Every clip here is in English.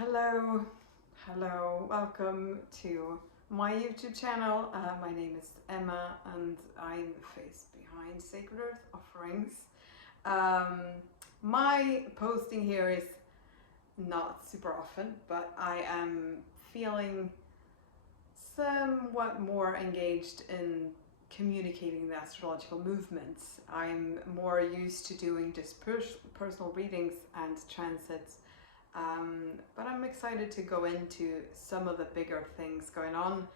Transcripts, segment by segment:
Hello, welcome to my YouTube channel. My name is Emma and I'm the face behind Sacred Earth Offerings. My posting here is not super often, but I am feeling somewhat more engaged in communicating the astrological movements. I'm more used to doing just personal readings and transits. But I'm excited to go into some of the bigger things going on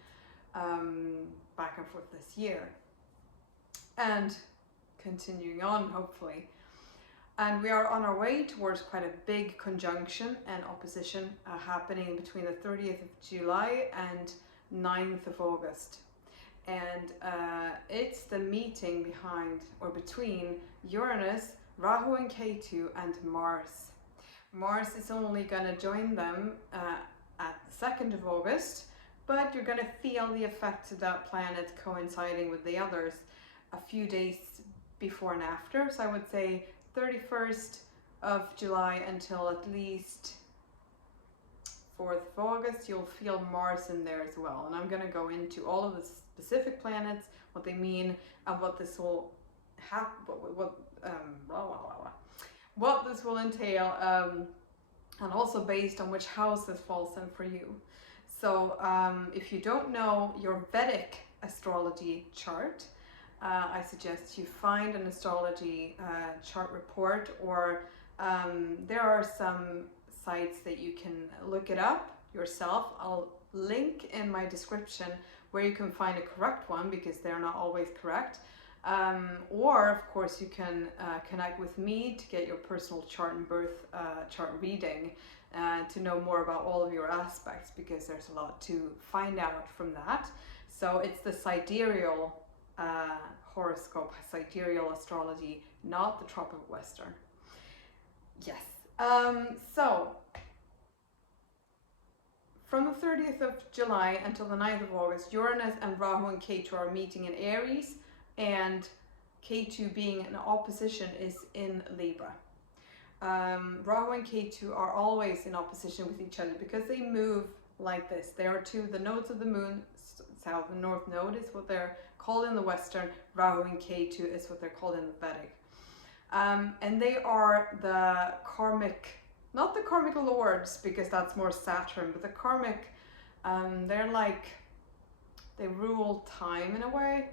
back and forth this year and continuing on, hopefully. And we are on our way towards quite a big conjunction and opposition happening between the 30th of July and 9th of August. And it's the meeting between Uranus, Rahu and Ketu, and Mars. Mars is only going to join them at the 2nd of August, but you're going to feel the effects of that planet coinciding with the others a few days before and after. So I would say 31st of July until at least 4th of August, you'll feel Mars in there as well. And I'm going to go into all of the specific planets, what they mean, and what this will what this will entail, and also based on which house this falls in for you. So if you don't know your Vedic astrology chart, I suggest you find an astrology chart report, or there are some sites that you can look it up yourself. I'll link in my description where you can find a correct one, because they're not always correct. Or of course you can connect with me to get your personal chart and birth chart reading, to know more about all of your aspects, because there's a lot to find out from that. So it's the sidereal horoscope, sidereal astrology, not the Tropical Western. Yes. So from the 30th of July until the 9th of August, Uranus and Rahu and Ketu are meeting in Aries, and Ketu, being in opposition, is in Libra. Rahu and Ketu are always in opposition with each other because they move like this. They are the nodes of the moon. South and north node is what they're called in the Western. Rahu and Ketu is what they're called in the Vedic. And they are the karmic, not the karmic lords, because that's more Saturn, but the karmic, they rule time in a way.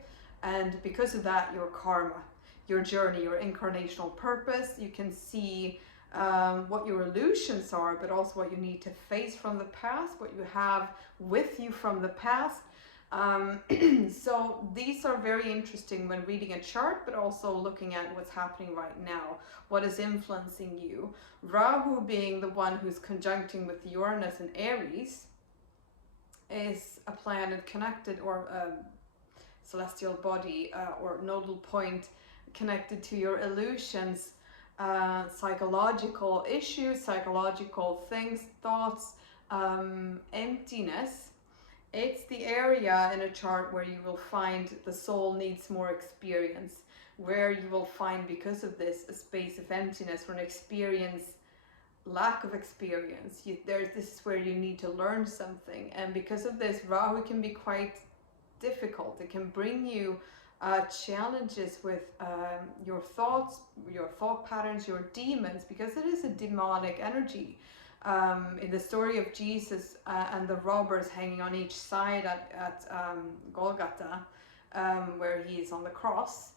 And because of that, your karma, your journey, your incarnational purpose, you can see what your illusions are, but also what you need to face from the past, what you have with you from the past. So these are very interesting when reading a chart, but also looking at what's happening right now, what is influencing you. Rahu, being the one who's conjuncting with Uranus and Aries, is a planet connected, or celestial body, or nodal point connected to your illusions, psychological issues, psychological things, thoughts, emptiness. It's the area in a chart where you will find the soul needs more experience, where you will find, because of this, a space of emptiness, or an experience, lack of experience. This is where you need to learn something. And because of this, Rahu can be quite difficult. It can bring you challenges with your thoughts, your thought patterns, your demons, because it is a demonic energy. In the story of Jesus and the robbers hanging on each side at Golgotha, where he is on the cross,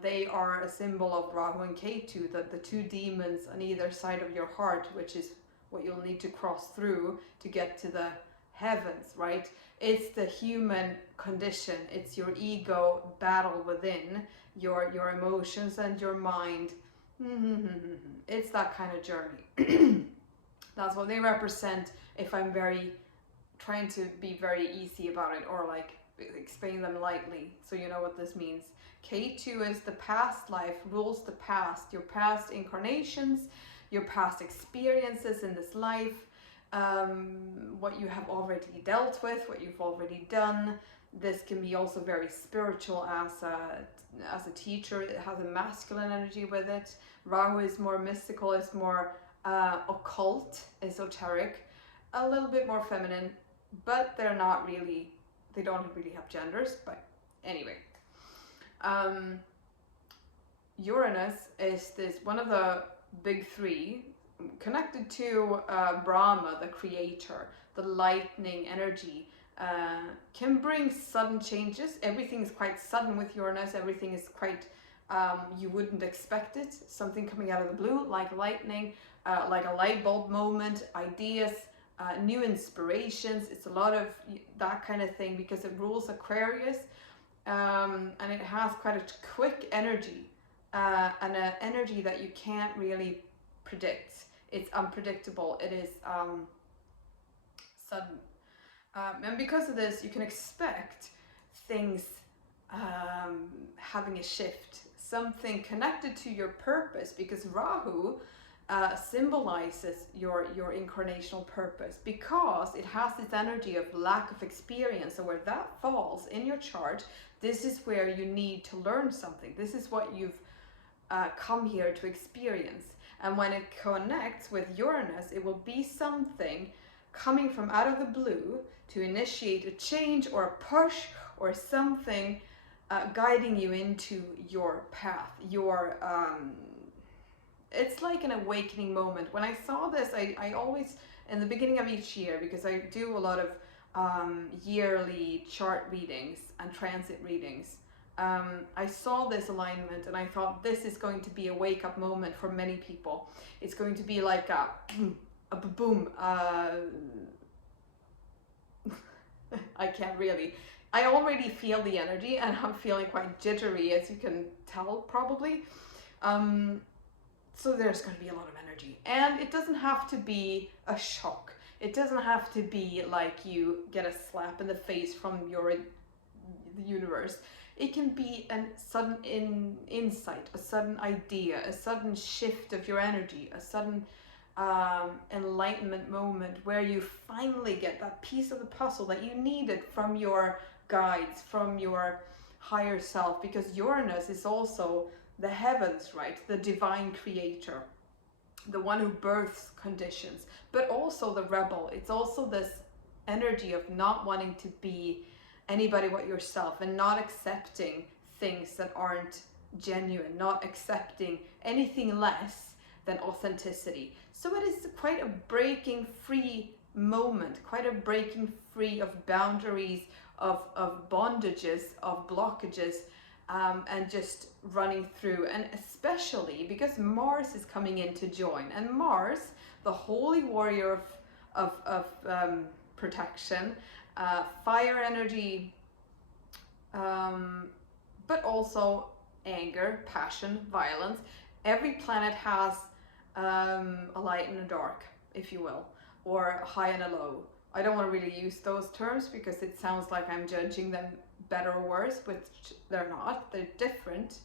they are a symbol of Rahu and Ketu, the two demons on either side of your heart, which is what you'll need to cross through to get to the heavens, right? It's the human condition. It's your ego battle within your emotions and your mind. It's that kind of journey. That's what they represent, if I'm trying to be very easy about it, or like explain them lightly so you know what this means. K2 is the past life, rules the past, your past incarnations, your past experiences in this life, what you have already dealt with, what you've already done. This can be also very spiritual as a teacher. It has a masculine energy with it. Rahu is more mystical, it's more occult, esoteric, a little bit more feminine, but they're not really, they don't really have genders. But anyway, Uranus is this one of the big three, connected to Brahma, the creator, the lightning energy. Can bring sudden changes. Everything is quite sudden with Uranus. Everything is quite, you wouldn't expect it. Something coming out of the blue, like lightning, like a light bulb moment, ideas, new inspirations. It's a lot of that kind of thing because it rules Aquarius, and it has quite a quick energy, and an energy that you can't really predict. It's unpredictable. It is sudden. And because of this, you can expect things having a shift, something connected to your purpose, because Rahu symbolizes your incarnational purpose, because it has this energy of lack of experience. So where that falls in your chart, this is where you need to learn something. This is what you've come here to experience. And when it connects with Uranus, it will be something coming from out of the blue to initiate a change or a push or something, guiding you into your path. It's like an awakening moment. When I saw this, I always, in the beginning of each year, because I do a lot of yearly chart readings and transit readings, I saw this alignment and I thought this is going to be a wake-up moment for many people. It's going to be like a boom. I can't really. I already feel the energy and I'm feeling quite jittery, as you can tell probably. So there's going to be a lot of energy, and it doesn't have to be a shock. It doesn't have to be like you get a slap in the face from the universe. It can be a sudden insight, a sudden idea, a sudden shift of your energy, a sudden enlightenment moment where you finally get that piece of the puzzle that you needed from your guides, from your higher self, because Uranus is also the heavens, right? The divine creator, the one who births conditions, but also the rebel. It's also this energy of not wanting to be anybody but yourself and not accepting things that aren't genuine, not accepting anything less than authenticity. So it is quite a breaking free moment, quite a breaking free of boundaries, of bondages, of blockages, and just running through. And especially because Mars is coming in to join, and Mars, the holy warrior of protection, fire energy, but also anger, passion, violence. Every planet has a light and a dark, if you will, or a high and a low. I don't want to really use those terms because it sounds like I'm judging them better or worse, which they're not. They're different.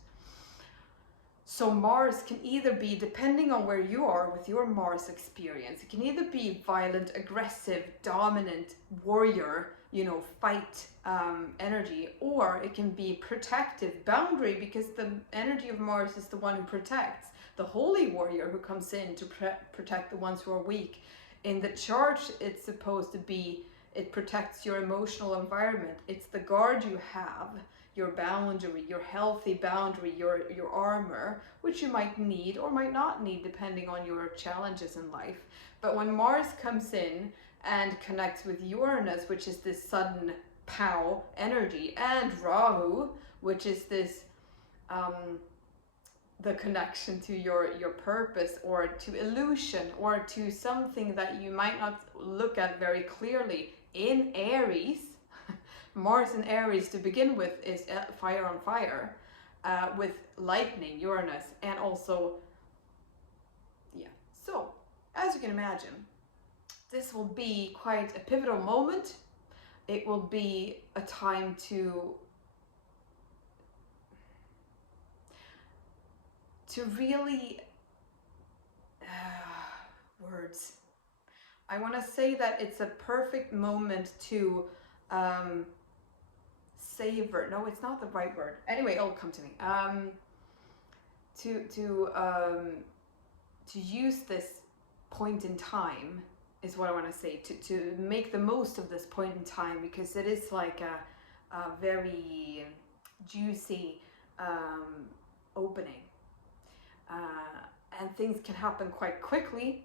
So Mars can either be, depending on where you are with your Mars experience, it can either be violent, aggressive, dominant, warrior, fight energy, or it can be protective, boundary, because the energy of Mars is the one who protects, the holy warrior who comes in to protect the ones who are weak. In the chart, it's supposed to be, it protects your emotional environment. It's the guard you have, your boundary, your healthy boundary, your armor, which you might need or might not need depending on your challenges in life. But when Mars comes in and connects with Uranus, which is this sudden pow energy, and Rahu, which is this the connection to your purpose, or to illusion, or to something that you might not look at very clearly. In Aries, Mars in Aries to begin with is fire on fire, with lightning, Uranus, and also, so as you can imagine, this will be quite a pivotal moment. It will be a time to really, words. I want to say that it's a perfect moment to savor. No, it's not the right word. Anyway, it'll come to me. To use this point in time is what I want to say, to make the most of this point in time, because it is like a very juicy opening, and things can happen quite quickly.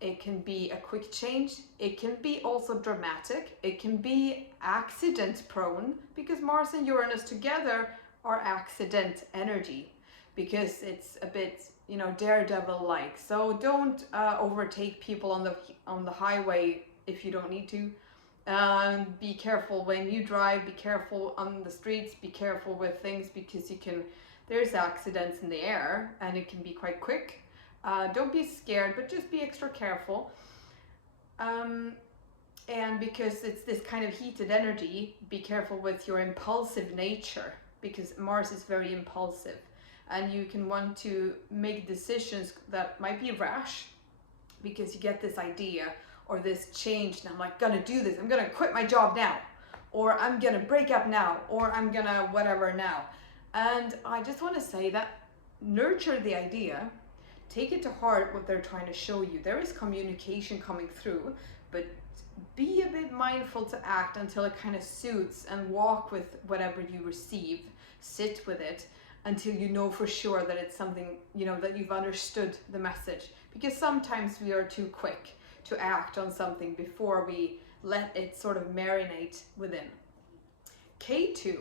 It can be a quick change. It can be also dramatic. It can be accident prone, because Mars and Uranus together are accident energy, because it's a bit, you know, daredevil like. So don't overtake people on the highway if you don't need to. Be careful when you drive, be careful on the streets, be careful with things, because there's accidents in the air and it can be quite quick. Don't be scared, but just be extra careful. And because it's this kind of heated energy, be careful with your impulsive nature, because Mars is very impulsive, and you can want to make decisions that might be rash, because you get this idea or this change, and I'm like, gonna do this, I'm gonna quit my job now, or I'm gonna break up now, or I'm gonna whatever now. And I just want to say that nurture the idea, take it to heart what they're trying to show you. There is communication coming through, but be a bit mindful to act until it kind of suits, and walk with whatever you receive, sit with it until you know for sure that it's something, you know, that you've understood the message. Because sometimes we are too quick to act on something before we let it sort of marinate within. K2,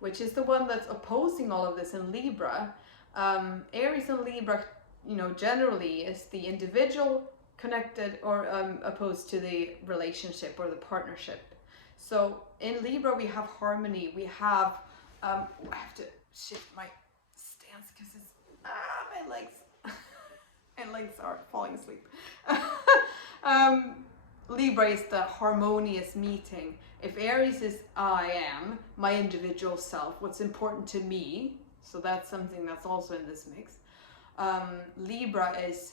which is the one that's opposing all of this in Libra. Aries and Libra, you know, generally is the individual connected or opposed to the relationship or the partnership. So in Libra we have harmony, we have I have to shift my stance because it's my legs are falling asleep. Libra is the harmonious meeting. If Aries is I am, my individual self, what's important to me, so that's something that's also in this mix. Libra is,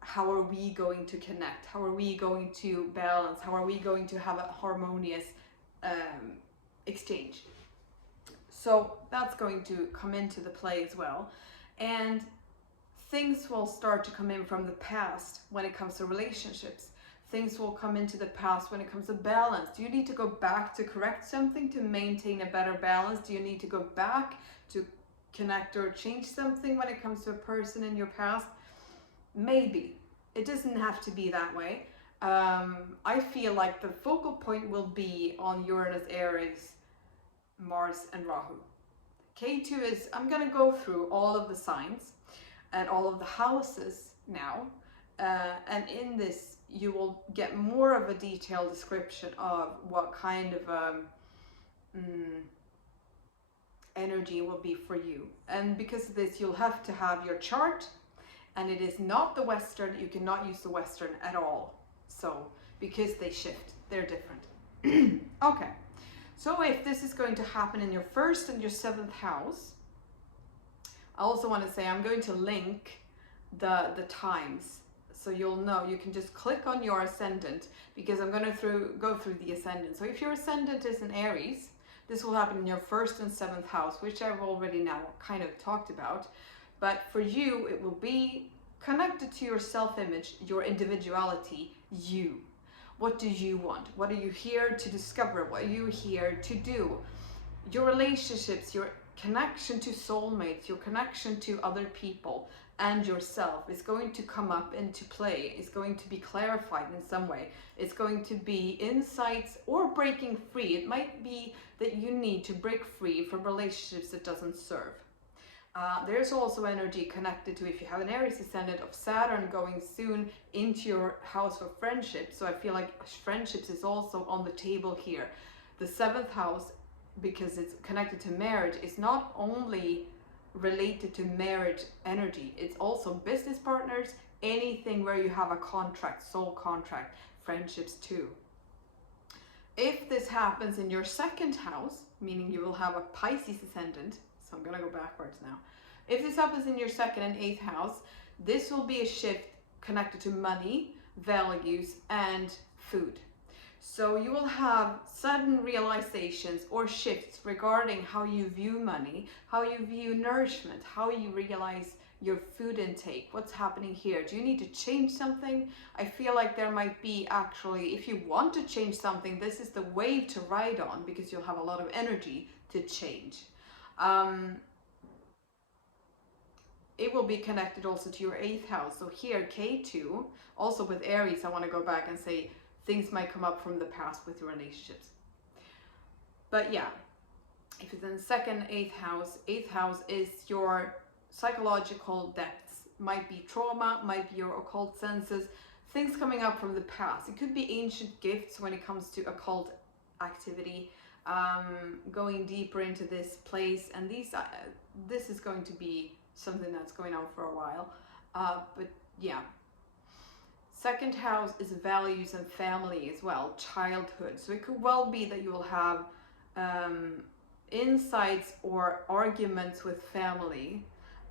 how are we going to connect? How are we going to balance? How are we going to have a harmonious exchange? So that's going to come into the play as well. And things will start to come in from the past when it comes to relationships. Things will come into the past when it comes to balance. Do you need to go back to correct something to maintain a better balance? Do you need to go back to connect or change something when it comes to a person in your past? Maybe. It doesn't have to be that way. I feel like the focal point will be on Uranus, Aries, Mars and Rahu. K2 is, I'm going to go through all of the signs and all of the houses now. And in this, you will get more of a detailed description of what kind of energy will be for you. And because of this, you'll have to have your chart, and it is not the Western. You cannot use the Western at all. So, because they shift, they're different. Okay. So if this is going to happen in your first and your seventh house, I also want to say I'm going to link the times, so you'll know. You can just click on your ascendant, because I'm going to go through the ascendant. So if your ascendant is in Aries, this will happen in your first and seventh house, which I've already now kind of talked about. But for you, it will be connected to your self-image, your individuality, you. What do you want? What are you here to discover? What are you here to do? Your relationships, your connection to soulmates, your connection to other people and yourself is going to come up into play. It's going to be clarified in some way. It's going to be insights or breaking free. It might be that you need to break free from relationships that doesn't serve. There's also energy connected to, if you have an Aries ascendant, of Saturn going soon into your house of friendship. So I feel like friendships is also on the table here. The seventh house, because it's connected to marriage, is not only related to marriage energy, it's also business partners, anything where you have a contract, soul contract, friendships too. If this happens in your second house, meaning you will have a Pisces ascendant, so I'm going to go backwards now. If this happens in your second and eighth house, this will be a shift connected to money, values, and food. So you will have sudden realizations or shifts regarding how you view money, how you view nourishment, how you realize your food intake. What's happening here? Do you need to change something? I feel like there might be, actually, if you want to change something, this is the wave to ride on, because you'll have a lot of energy to change. It will be connected also to your 8th house. So here, K2, also with Aries, I want to go back and say things might come up from the past with your relationships. But yeah, if it's in the 2nd, 8th house is your psychological depths. Might be trauma, might be your occult senses, things coming up from the past. It could be ancient gifts when it comes to occult activity, going deeper into this place. And this is going to be something that's going on for a while. But yeah, 2nd house is values and family as well, childhood. So it could well be that you will have insights or arguments with family,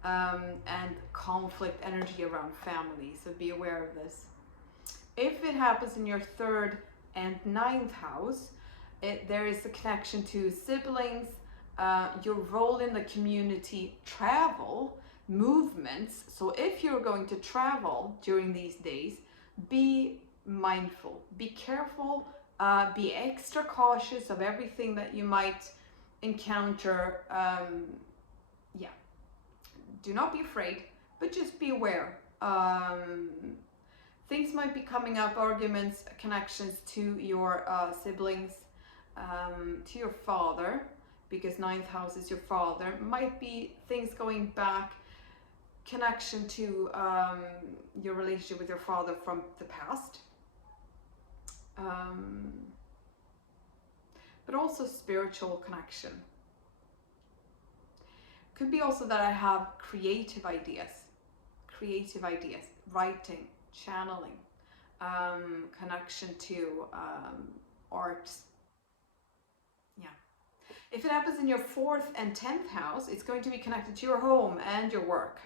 and conflict energy around family. So be aware of this. If it happens in your 3rd and 9th house, there is a connection to siblings, your role in the community, travel, movements. So if you're going to travel during these days, be mindful, be careful, be extra cautious of everything that you might encounter. Yeah, do not be afraid, but just be aware. Things might be coming up, arguments, connections to your siblings, to your father, because 9th house is your father. Might be things going back, connection to your relationship with your father from the past. But also spiritual connection. Could be also that I have creative ideas, writing, channeling, connection to arts. Yeah. If it happens in your 4th and 10th house, it's going to be connected to your home and your work.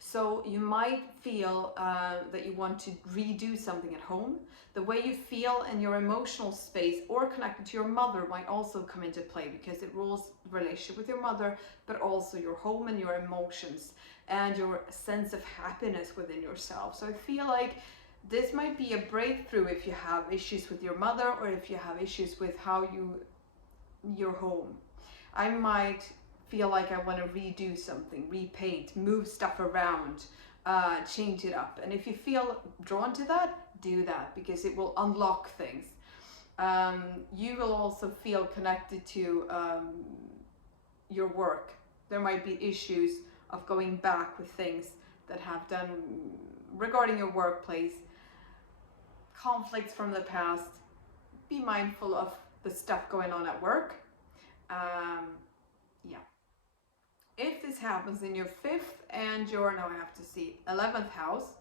So you might feel that you want to redo something at home. The way you feel in your emotional space or connected to your mother might also come into play, because it rules relationship with your mother, but also your home and your emotions and your sense of happiness within yourself. So I feel like this might be a breakthrough if you have issues with your mother, or if you have issues with your home. I might feel like I want to redo something, repaint, move stuff around, change it up. And if you feel drawn to that, do that, because it will unlock things. You will also feel connected to your work. There might be issues of going back with things that have done regarding your workplace, conflicts from the past. Be mindful of the stuff going on at work. Yeah. If this happens in your 5th and your, now I have to see, 11th house,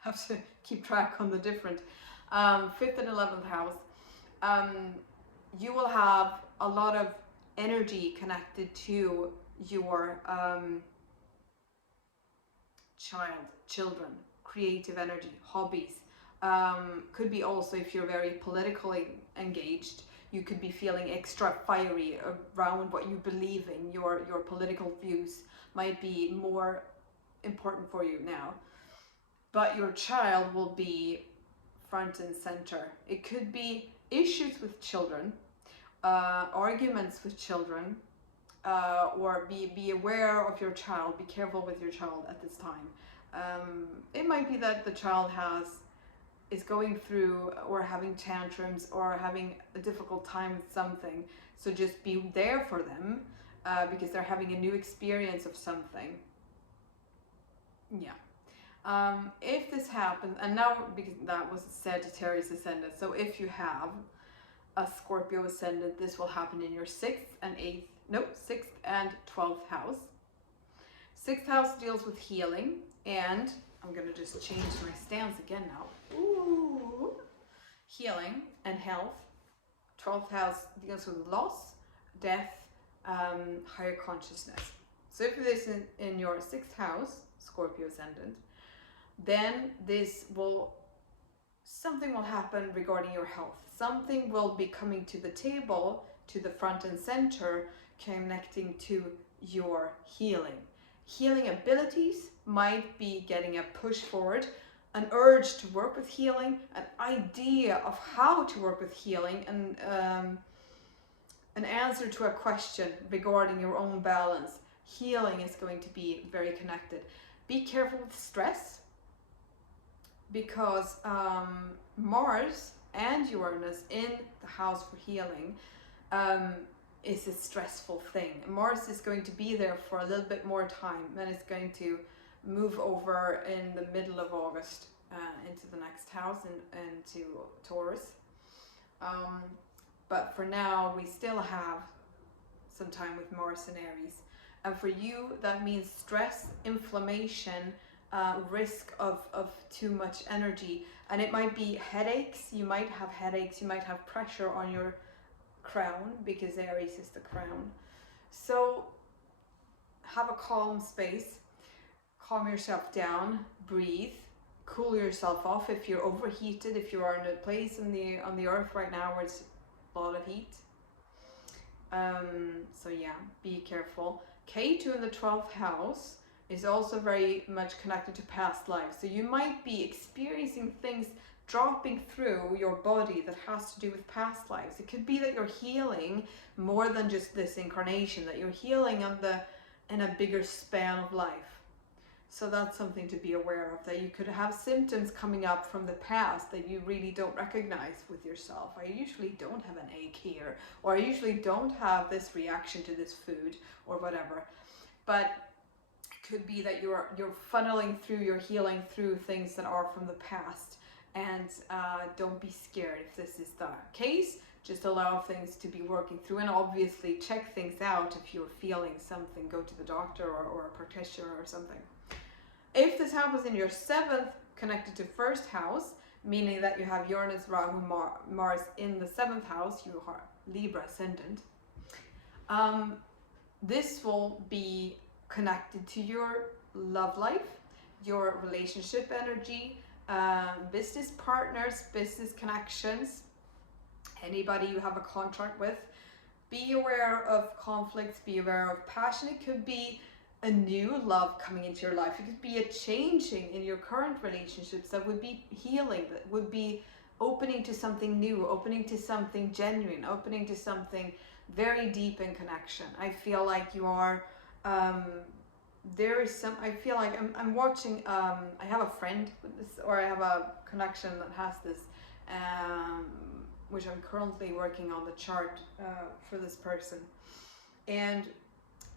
have to keep track on the different 5th and 11th house, you will have a lot of energy connected to your children, creative energy, hobbies. Could be also, if you're very politically engaged, you could be feeling extra fiery around what you believe in. Your political views might be more important for you now. But your child will be front and center. It could be issues with children, arguments with children, or be aware of your child. Be careful with your child at this time. It might be that the child is going through or having tantrums or having a difficult time with something. So just be there for them, because they're having a new experience of something. Yeah. If this happens, and now, because that was Sagittarius ascendant, so if you have a Scorpio ascendant, this will happen in your 6th and 12th house. 6th house deals with healing, and I'm gonna just change my stance again now. Ooh. Healing and health. 12th house deals with loss, death, higher consciousness. So if this is in your 6th house, Scorpio ascendant, then something will happen regarding your health. Something will be coming to the table, to the front and center, connecting to your healing. Healing abilities might be getting a push forward, an urge to work with healing, an idea of how to work with healing, and an answer to a question regarding your own balance. Healing is going to be very connected. Be careful with stress, because Mars and Uranus in the house for healing is a stressful thing. Mars is going to be there for a little bit more time, then it's going to move over in the middle of August into the next house and into Taurus. But for now, we still have some time with Mars and Aries. And for you, that means stress, inflammation, risk of too much energy. And it might be headaches. You might have headaches. You might have pressure on your crown, because Aries is the crown. So have a calm space. Calm yourself down. Breathe. Cool yourself off if you're overheated. If you are in a place on the earth right now where it's a lot of heat. So yeah, be careful. K2 in the 12th house is also very much connected to past lives. So you might be experiencing things dropping through your body that has to do with past lives. It could be that you're healing more than just this incarnation, that you're healing in a bigger span of life. So that's something to be aware of, that you could have symptoms coming up from the past that you really don't recognize with yourself. I usually don't have an ache here, or I usually don't have this reaction to this food, or whatever. But it could be that you're funneling through, you're healing through things that are from the past. And don't be scared if this is the case. Just allow things to be working through, and obviously check things out. If you're feeling something, go to the doctor or a practitioner or something. If this happens in your 7th, connected to 1st house, meaning that you have Uranus, Rahu, Mars in the 7th house, you are Libra ascendant, this will be connected to your love life, your relationship energy, business partners, business connections, anybody you have a contract with. Be aware of conflicts, be aware of passion. It could be a new love coming into your life. It could be a changing in your current relationships that would be healing, that would be opening to something new, opening to something genuine, opening to something very deep in connection. I feel like you are, there is some, I feel like I'm watching, I have a friend with this, or I have a connection that has this, which I'm currently working on the chart for this person. And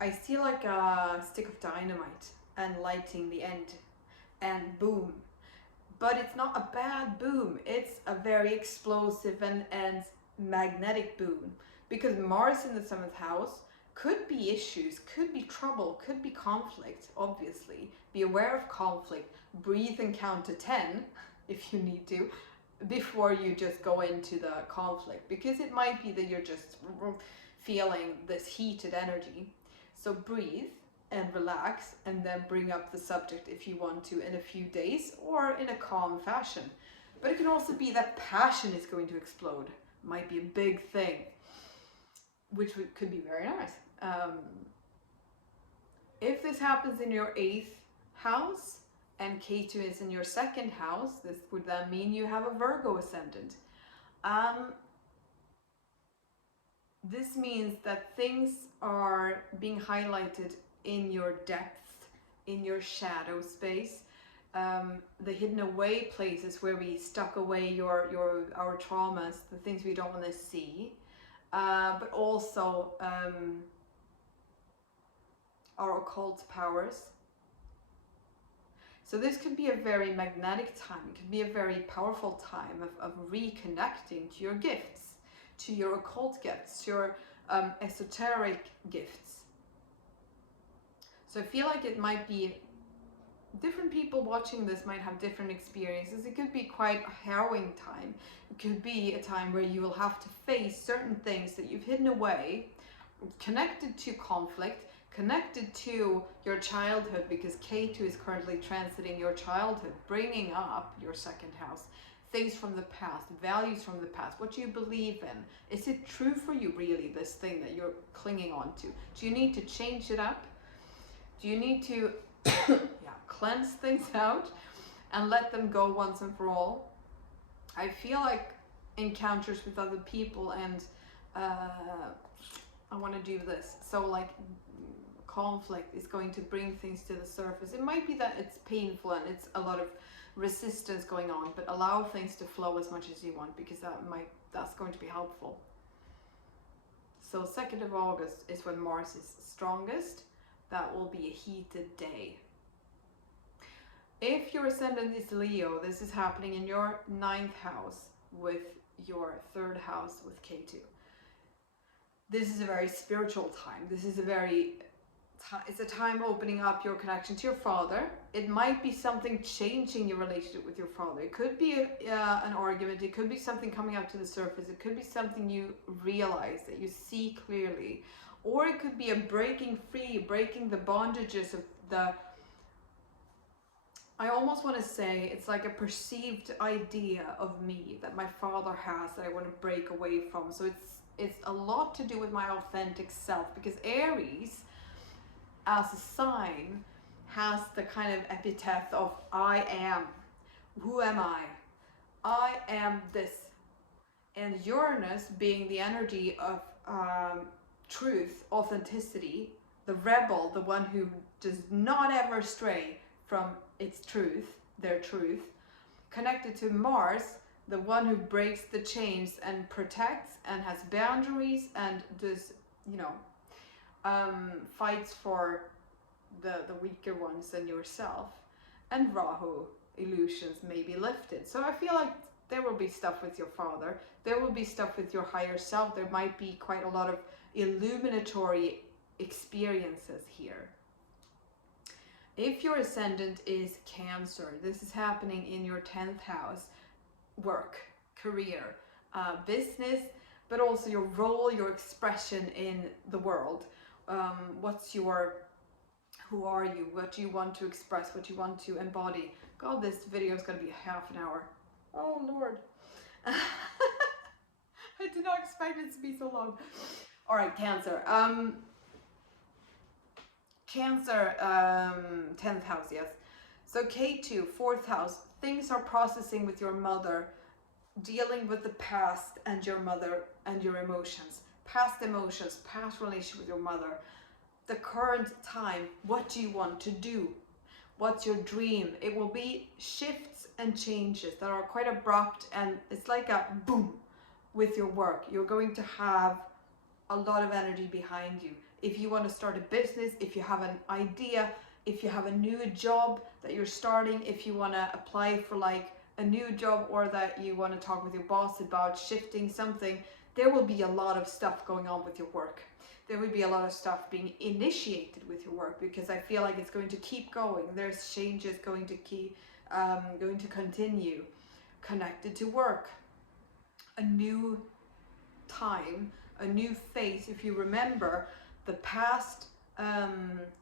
I see like a stick of dynamite and lighting the end, and boom. But it's not a bad boom. It's a very explosive and magnetic boom, because Mars in the 7th house could be issues, could be trouble, could be conflict, obviously. Be aware of conflict. Breathe and count to 10 if you need to, before you just go into the conflict, because it might be that you're just feeling this heated energy. So breathe and relax, and then bring up the subject if you want to in a few days, or in a calm fashion. But it can also be that passion is going to explode. Might be a big thing, which could be very nice. If this happens in your 8th house and K2 is in your 2nd house, this would then mean you have a Virgo ascendant. This means that things are being highlighted in your depth, in your shadow space, the hidden away places where we stuck away our traumas, the things we don't want to see, but also our occult powers. So this could be a very magnetic time. It could be a very powerful time of reconnecting to your gifts, to your occult gifts, to your esoteric gifts. So I feel like it might be, different people watching this might have different experiences. It could be quite a harrowing time. It could be a time where you will have to face certain things that you've hidden away, connected to conflict, connected to your childhood, because K2 is currently transiting your childhood, bringing up your 2nd house. Things from the past, values from the past, what you believe in. Is it true for you really, this thing that you're clinging on to? Do you need to change it up? Do you need to cleanse things out and let them go once and for all? I feel like encounters with other people and I want to do this. So like conflict is going to bring things to the surface. It might be that it's painful and it's a lot of resistance going on, but allow things to flow as much as you want, because that's going to be helpful. So 2nd of August is when Mars is strongest. That will be a heated day. If your ascendant is Leo, this is happening in your 9th house with your 3rd house with K2. This is a very spiritual time. This is it's a time opening up your connection to your father. It might be something changing your relationship with your father. It could be an argument. It could be something coming up to the surface. It could be something you realize, that you see clearly. Or it could be a breaking free, breaking the bondages of the... I almost want to say it's like a perceived idea of me that my father has that I want to break away from. So it's a lot to do with my authentic self, because Aries as a sign has the kind of epithet of I am. Who am I? I am this. And Uranus being the energy of truth, authenticity, the rebel, the one who does not ever stray from its truth, their truth, connected to Mars, the one who breaks the chains and protects and has boundaries and does, fights for the weaker ones than yourself. And Rahu, illusions may be lifted. So I feel like there will be stuff with your father. There will be stuff with your higher self. There might be quite a lot of illuminatory experiences here. If your ascendant is Cancer, this is happening in your 10th house. Work, career, business, but also your role, your expression in the world. Who are you? What do you want to express? What do you want to embody? God, this video is going to be half an hour. Oh Lord. I did not expect it to be so long. All right, Cancer. Cancer, 10th house, yes. So K2, 4th house, things are processing with your mother, dealing with the past and your mother and your emotions. Past emotions, past relationship with your mother. The current time, what do you want to do? What's your dream? It will be shifts and changes that are quite abrupt, and it's like a boom with your work. You're going to have a lot of energy behind you. If you want to start a business, if you have an idea, if you have a new job that you're starting, if you want to apply for like a new job, or that you want to talk with your boss about shifting something, there will be a lot of stuff going on with your work. There will be a lot of stuff being initiated with your work, because I feel like it's going to keep going. There's changes going to continue connected to work. A new time, a new phase. If you remember, the past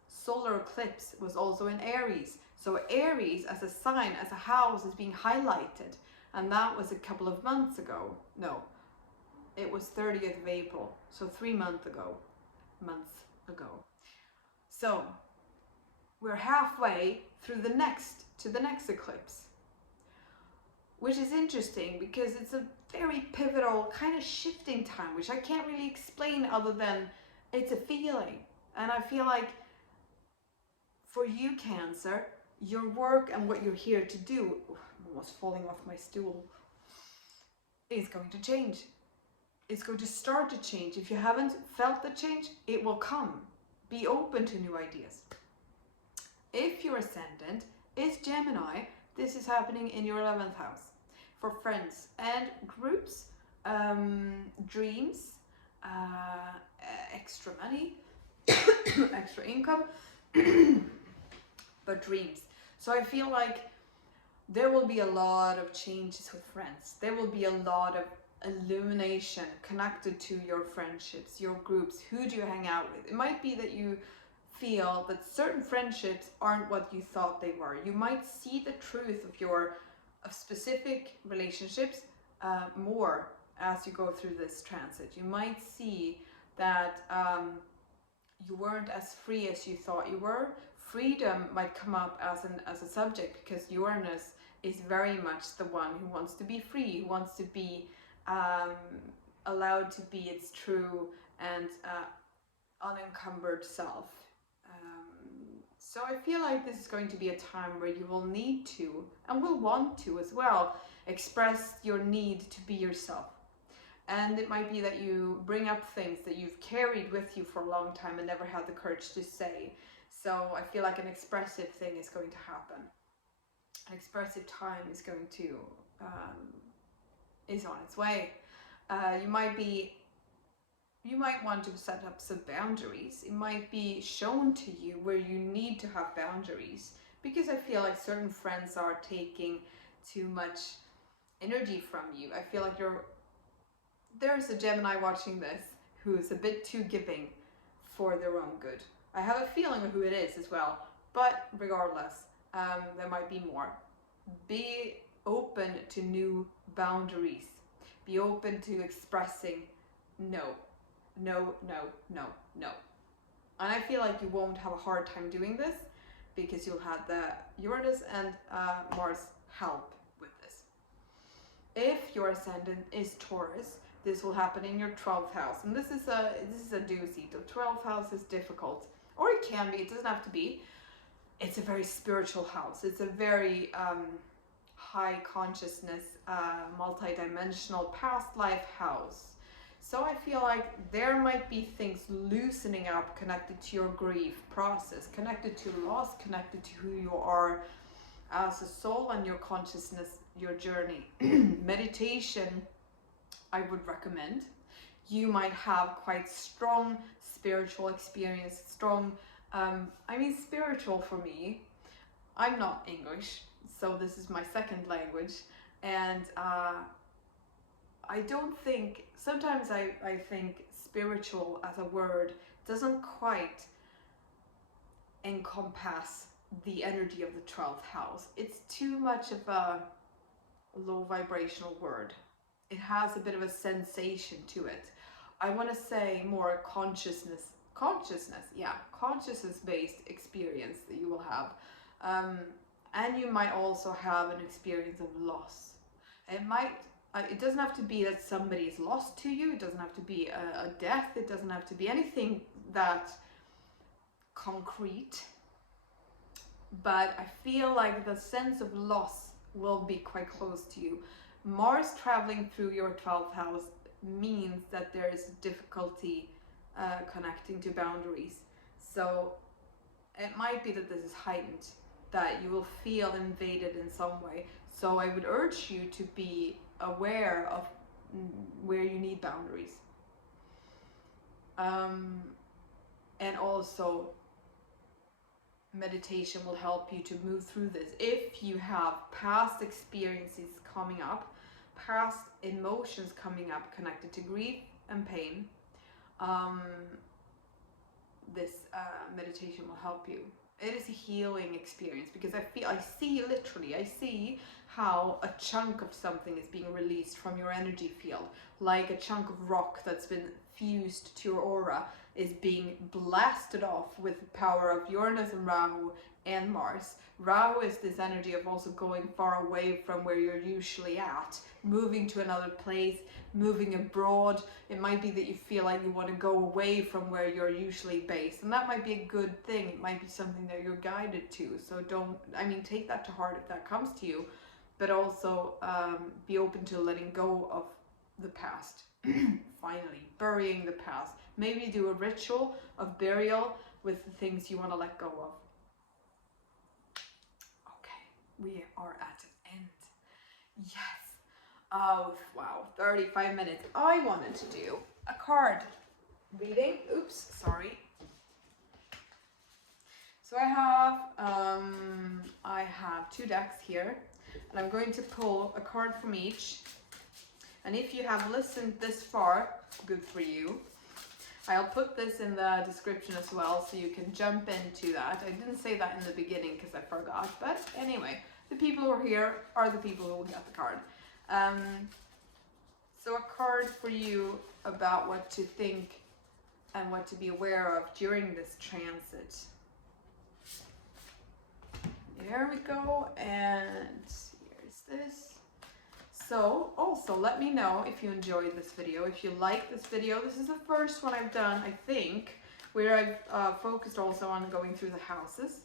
solar eclipse was also in Aries. So Aries as a sign, as a house, is being highlighted. And that was a couple of months ago. No, it was 30th of April. So 3 months ago. So we're halfway through the next eclipse, which is interesting because it's a very pivotal kind of shifting time, which I can't really explain other than it's a feeling. And I feel like for you, Cancer, your work and what you're here to do, I'm almost falling off my stool, is going to change. It's going to start to change. If you haven't felt the change, it will come. Be open to new ideas. If your ascendant is Gemini, this is happening in your 11th house. For friends and groups, dreams, extra money, extra income, but dreams. So I feel like there will be a lot of changes with friends. There will be a lot of illumination connected to your friendships, your groups. Who do you hang out with? It might be that you feel that certain friendships aren't what you thought they were. You might see the truth of specific relationships more as you go through this transit. You might see that you weren't as free as you thought you were. freedom might come up as a subject, because Uranus is very much the one who wants to be free, who wants to be allowed to be its true and unencumbered self. So I feel like this is going to be a time where you will need to, and will want to as well, express your need to be yourself. And it might be that you bring up things that you've carried with you for a long time and never had the courage to say. So I feel like an expressive thing is going to happen. An expressive time is going to, is on its way. You might want to set up some boundaries. It might be shown to you where you need to have boundaries, because I feel like certain friends are taking too much energy from you. I feel like there's a Gemini watching this who is a bit too giving for their own good. I have a feeling of who it is as well, but regardless, there might be more. Be open to new boundaries. Be open to expressing no. No, no, no, no. And I feel like you won't have a hard time doing this, because you'll have the Uranus and Mars help with this. If your ascendant is Taurus, this will happen in your 12th house. And this is a doozy. The 12th house is difficult. Or it can be, it doesn't have to be. It's a very spiritual house. It's a very high consciousness, multi-dimensional past life house. So I feel like there might be things loosening up connected to your grief process, connected to loss, connected to who you are as a soul and your consciousness, your journey. Meditation, I would recommend. You might have quite strong spiritual experience, spiritual for me. I'm not English, so this is my second language. And I don't think, sometimes I think spiritual as a word doesn't quite encompass the energy of the 12th house. It's too much of a low vibrational word. It has a bit of a sensation to it. I want to say more consciousness-based experience that you will have. And you might also have an experience of loss. It doesn't have to be that somebody is lost to you. It doesn't have to be a death. It doesn't have to be anything that concrete. But I feel like the sense of loss will be quite close to you. Mars traveling through your 12th house means that there is difficulty connecting to boundaries. So it might be that this is heightened, that you will feel invaded in some way. So I would urge you to be aware of where you need boundaries. And also meditation will help you to move through this. If you have past experiences coming up, past emotions coming up connected to grief and pain, this meditation will help you. It is a healing experience, because I see how a chunk of something is being released from your energy field, like a chunk of rock that's been fused to your aura is being blasted off with the power of Uranus and Rahu and Mars. Rahu is this energy of also going far away from where you're usually at, moving to another place, moving abroad. It might be that you feel like you want to go away from where you're usually based, and that might be a good thing. It might be something that you're guided to. So take that to heart if that comes to you, but also be open to letting go of the past. Finally, burying the past. Maybe do a ritual of burial with the things you want to let go of. Okay, we are at an end. Yes. Oh, wow, 35 minutes. I wanted to do a card reading. Oops, sorry. So I have 2 decks here, and I'm going to pull a card from each. And if you have listened this far, good for you. I'll put this in the description as well, so you can jump into that. I didn't say that in the beginning because I forgot, but anyway, the people who are here are the people who will get the card. So a card for you about what to think and what to be aware of during this transit. there we go, and here's this. So also let me know if you enjoyed this video, if you like this video. This is the first one I've done, I think, where I've focused also on going through the houses.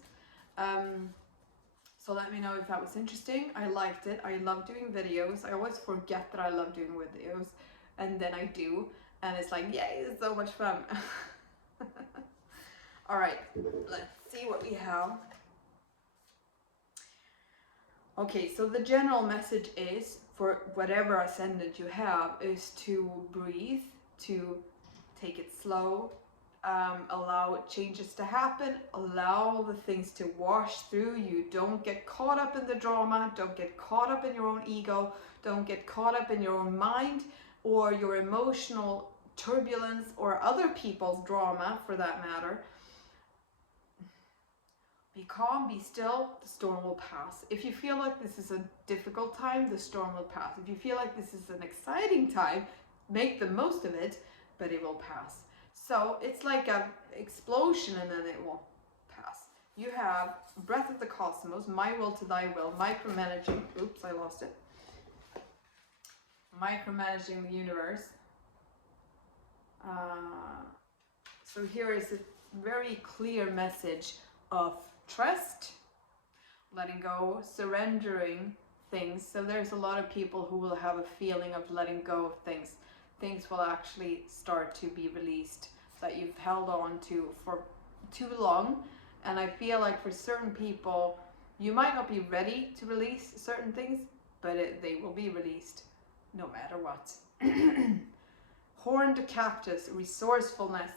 So let me know if that was interesting. I liked it. I love doing videos. I always forget that I love doing videos, and then I do, and it's like, yay, it's so much fun. All right, let's see what we have. Okay, so the general message is, for whatever ascendant you have, is to breathe, to take it slow, allow changes to happen, allow the things to wash through you. Don't get caught up in the drama, don't get caught up in your own ego, don't get caught up in your own mind or your emotional turbulence or other people's drama for that matter. Be calm, be still, the storm will pass. If you feel like this is a difficult time, the storm will pass. If you feel like this is an exciting time, make the most of it, but it will pass. So it's like an explosion and then it will pass. You have breath of the cosmos, my will to thy will, micromanaging, oops, I lost it. Micromanaging the universe. So here is a very clear message of trust, letting go, surrendering things. So there's a lot of people who will have a feeling of letting go of things. Things will actually start to be released that you've held on to for too long. And I feel like for certain people, you might not be ready to release certain things, but they will be released no matter what. Horned cactus, resourcefulness.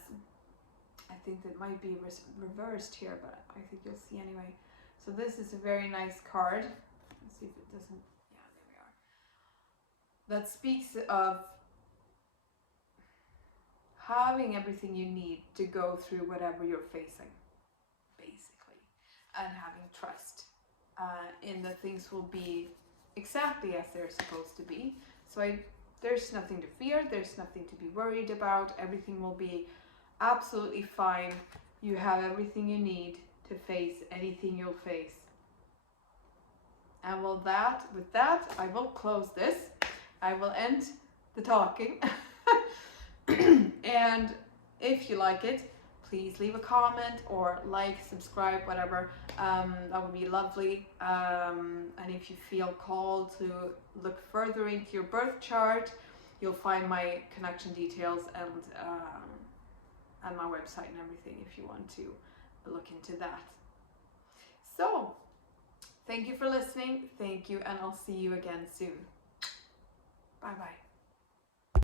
I think that might be reversed here, but I think you'll see anyway. So this is a very nice card. Let's see if it doesn't, yeah, there we are. That speaks of having everything you need to go through whatever you're facing, basically, and having trust in that things will be exactly as they're supposed to be. So there's nothing to fear, there's nothing to be worried about, everything will be absolutely fine. You have everything you need to face anything you'll face. And with that, I will close this. I will end the talking. And if you like it, please leave a comment or like, subscribe, whatever. That would be lovely. And if you feel called to look further into your birth chart, you'll find my connection details and my website and everything if you want to look into that. So, thank you for listening. Thank you, and I'll see you again soon. Bye bye.